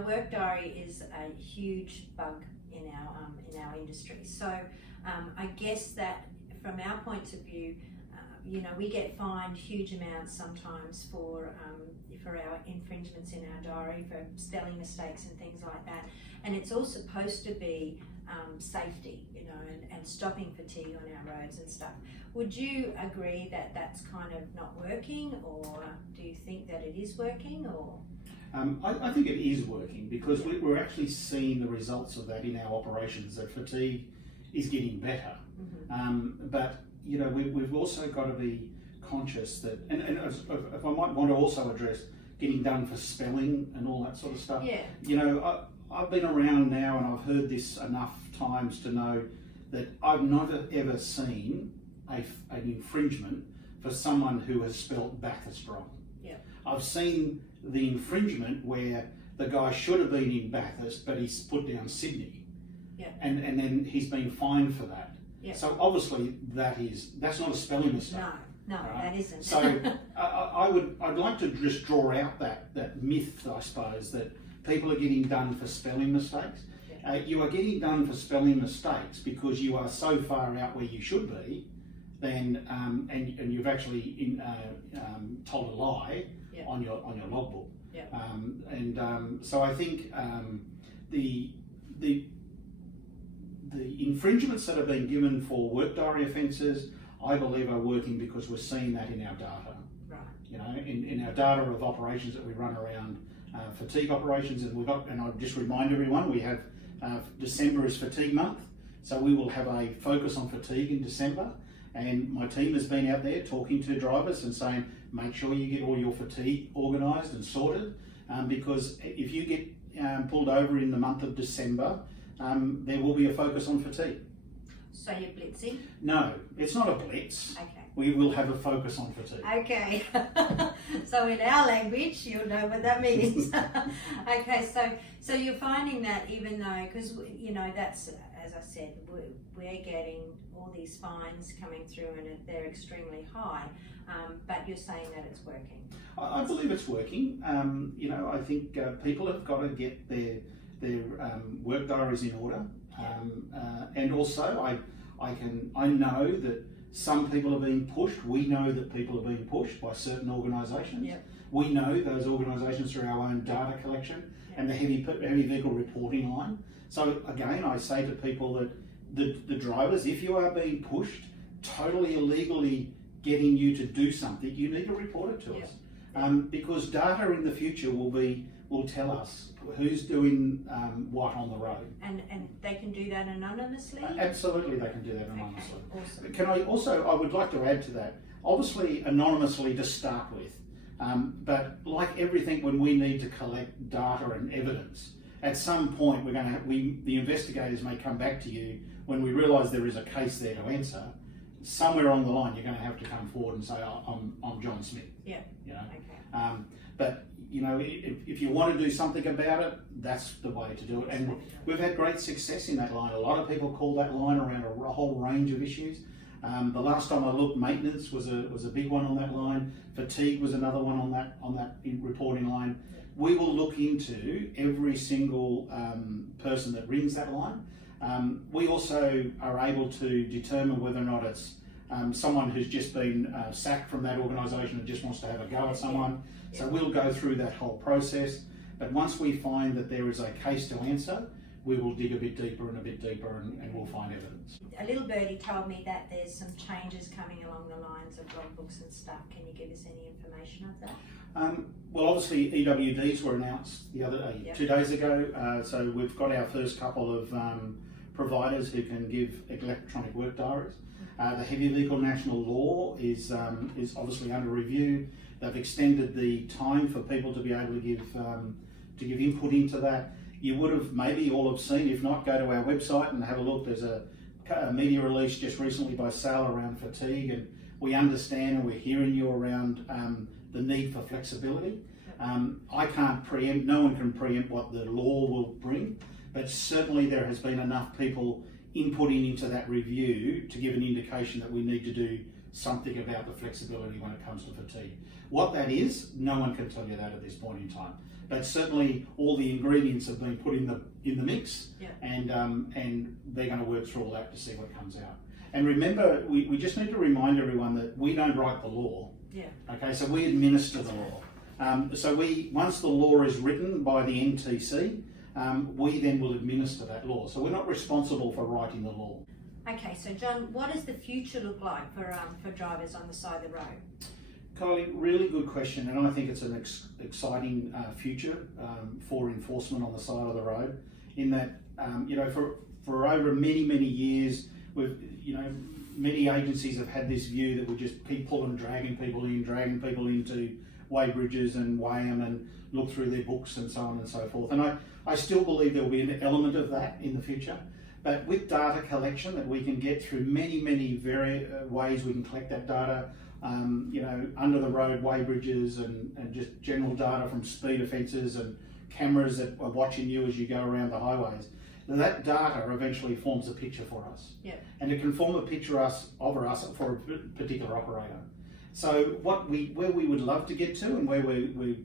Now, work diary is a huge bug in our industry. So I guess that from our point of view, we get fined huge amounts sometimes for our infringements in our diary, for spelling mistakes and things like that. And it's all supposed to be safety, and stopping fatigue on our roads and stuff. Would you agree that that's kind of not working, or do you think that it is working, or? I think it is working, because we're actually seeing the results of that in our operations, that fatigue is getting better. Mm-hmm. But we've also got to be conscious that, and if I might want to also address getting done for spelling and all that sort of stuff. Yeah. I've been around now and I've heard this enough times to know that I've never ever seen an infringement for someone who has spelt Bathurst wrong. Yeah. I've seen the infringement where the guy should have been in Bathurst, but he's put down Sydney. Yeah. And then he's been fined for that. Yeah. So obviously that's not a spelling mistake. No, right? That isn't. So I'd like to just draw out that myth, I suppose, that people are getting done for spelling mistakes. Yeah. You are getting done for spelling mistakes because you are so far out where you should be, then and you've actually told a lie. Yeah. on your logbook. Yeah. So I think the infringements that have been given for work diary offences, I believe, are working because we're seeing that in our data. Right. In our data of operations that we run around fatigue operations, and I'll just remind everyone, we have December is fatigue month, so we will have a focus on fatigue in December. And my team has been out there talking to drivers and saying, make sure you get all your fatigue organised and sorted, because if you get pulled over in the month of December, there will be a focus on fatigue. So you're blitzing? No, it's not a blitz. Okay. We will have a focus on fatigue. Okay. So in our language, you'll know what that means. Okay, so you're finding that even though, because that's, as I said, we're getting all these fines coming through and they're extremely high, but you're saying that it's working. I believe it's working. I think people have got to get their work diaries in order, and also I know that some people are being pushed. We know that people are being pushed by certain organisations. Yep. We know those organisations through our own data collection and the heavy vehicle reporting line. So again, I say to people that the drivers, if you are being pushed, totally illegally getting you to do something, you need to report it to us. Because data in the future will tell us who's doing what on the road. And they can do that anonymously? Absolutely, they can do that anonymously. Okay, awesome. I would like to add to that, obviously anonymously to start with, but like everything, when we need to collect data and evidence, at some point the investigators may come back to you when we realise there is a case there to answer. Somewhere along the line, you're going to have to come forward and say, I'm John Smith. Yeah. Okay. But if you want to do something about it, that's the way to do it. And we've had great success in that line. A lot of people call that line around a whole range of issues. The last time I looked, maintenance was a big one on that line. Fatigue was another one on that reporting line. We will look into every single person that rings that line. We also are able to determine whether or not it's someone who's just been sacked from that organisation and just wants to have a go at someone. So we'll go through that whole process. But once we find that there is a case to answer, we will dig a bit deeper and we'll find evidence. A little birdie told me that there's some changes coming along the lines of logbooks and stuff. Can you give us any information of that? Well, obviously EWDs were announced the other 2 days ago. So we've got our first couple of providers who can give electronic work diaries. The heavy vehicle national law is obviously under review. They've extended the time for people to be able to give input into that. You would have maybe all have seen, if not, go to our website and have a look. There's a media release just recently by SAL around fatigue, and we understand and we're hearing you around the need for flexibility. I can't preempt, no one can preempt what the law will bring, but certainly there has been enough people inputting into that review to give an indication that we need to do something about the flexibility when it comes to fatigue. What that is, no one can tell you that at this point in time. But certainly all the ingredients have been put in the mix, and they're going to work through all that to see what comes out. And remember, we just need to remind everyone that we don't write the law. Okay, so we administer the law. So once the law is written by the NTC, we then will administer that law. So we're not responsible for writing the law. Okay, so John, what does the future look like for drivers on the side of the road? Kylie, really good question, and I think it's an exciting future for enforcement on the side of the road. In that, for over many years, many agencies have had this view that we just keep dragging people into weigh bridges and weigh them and look through their books and so on and so forth. And I still believe there will be an element of that in the future. But with data collection that we can get through many ways we can collect that data, under the road weigh bridges and just general data from speed offences and cameras that are watching you as you go around the highways. That data eventually forms a picture for us. And it can form a picture of us for a particular operator. So where we would love to get to, and where we're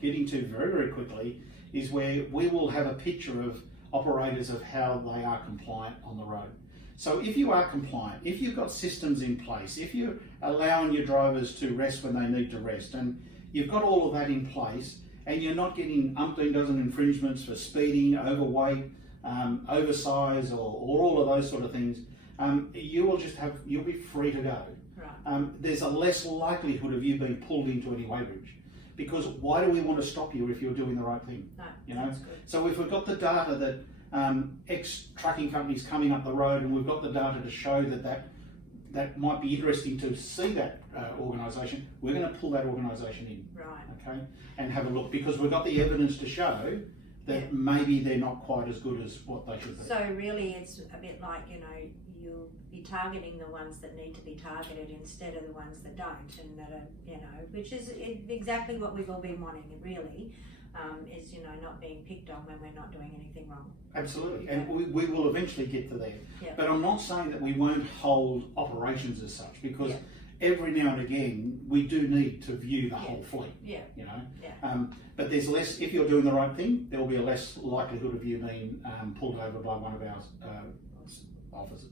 getting to very quickly, is where we will have a picture of operators of how they are compliant on the road. So if you are compliant, if you've got systems in place, if you're allowing your drivers to rest when they need to rest, and you've got all of that in place, and you're not getting umpteen dozen infringements for speeding, overweight, oversize, or all of those sort of things, you'll be free to go. There's a less likelihood of you being pulled into any weighbridge, because why do we want to stop you if you're doing the right thing? That's good. So if we've got the data that X trucking companies coming up the road, and we've got the data to show that might be interesting to see that organisation, we're going to pull that organisation in, okay, and have a look, because we've got the evidence to show that maybe they're not quite as good as what they should be. So really it's a bit like, you'll be targeting the ones that need to be targeted instead of the ones that don't, and that are, which is exactly what we've all been wanting, really, is, not being picked on when we're not doing anything wrong. Absolutely, and we will eventually get to there. But I'm not saying that we won't hold operations as such, because every now and again we do need to view the whole fleet. But there's less, if you're doing the right thing, there will be a less likelihood of you being pulled over by one of our officers.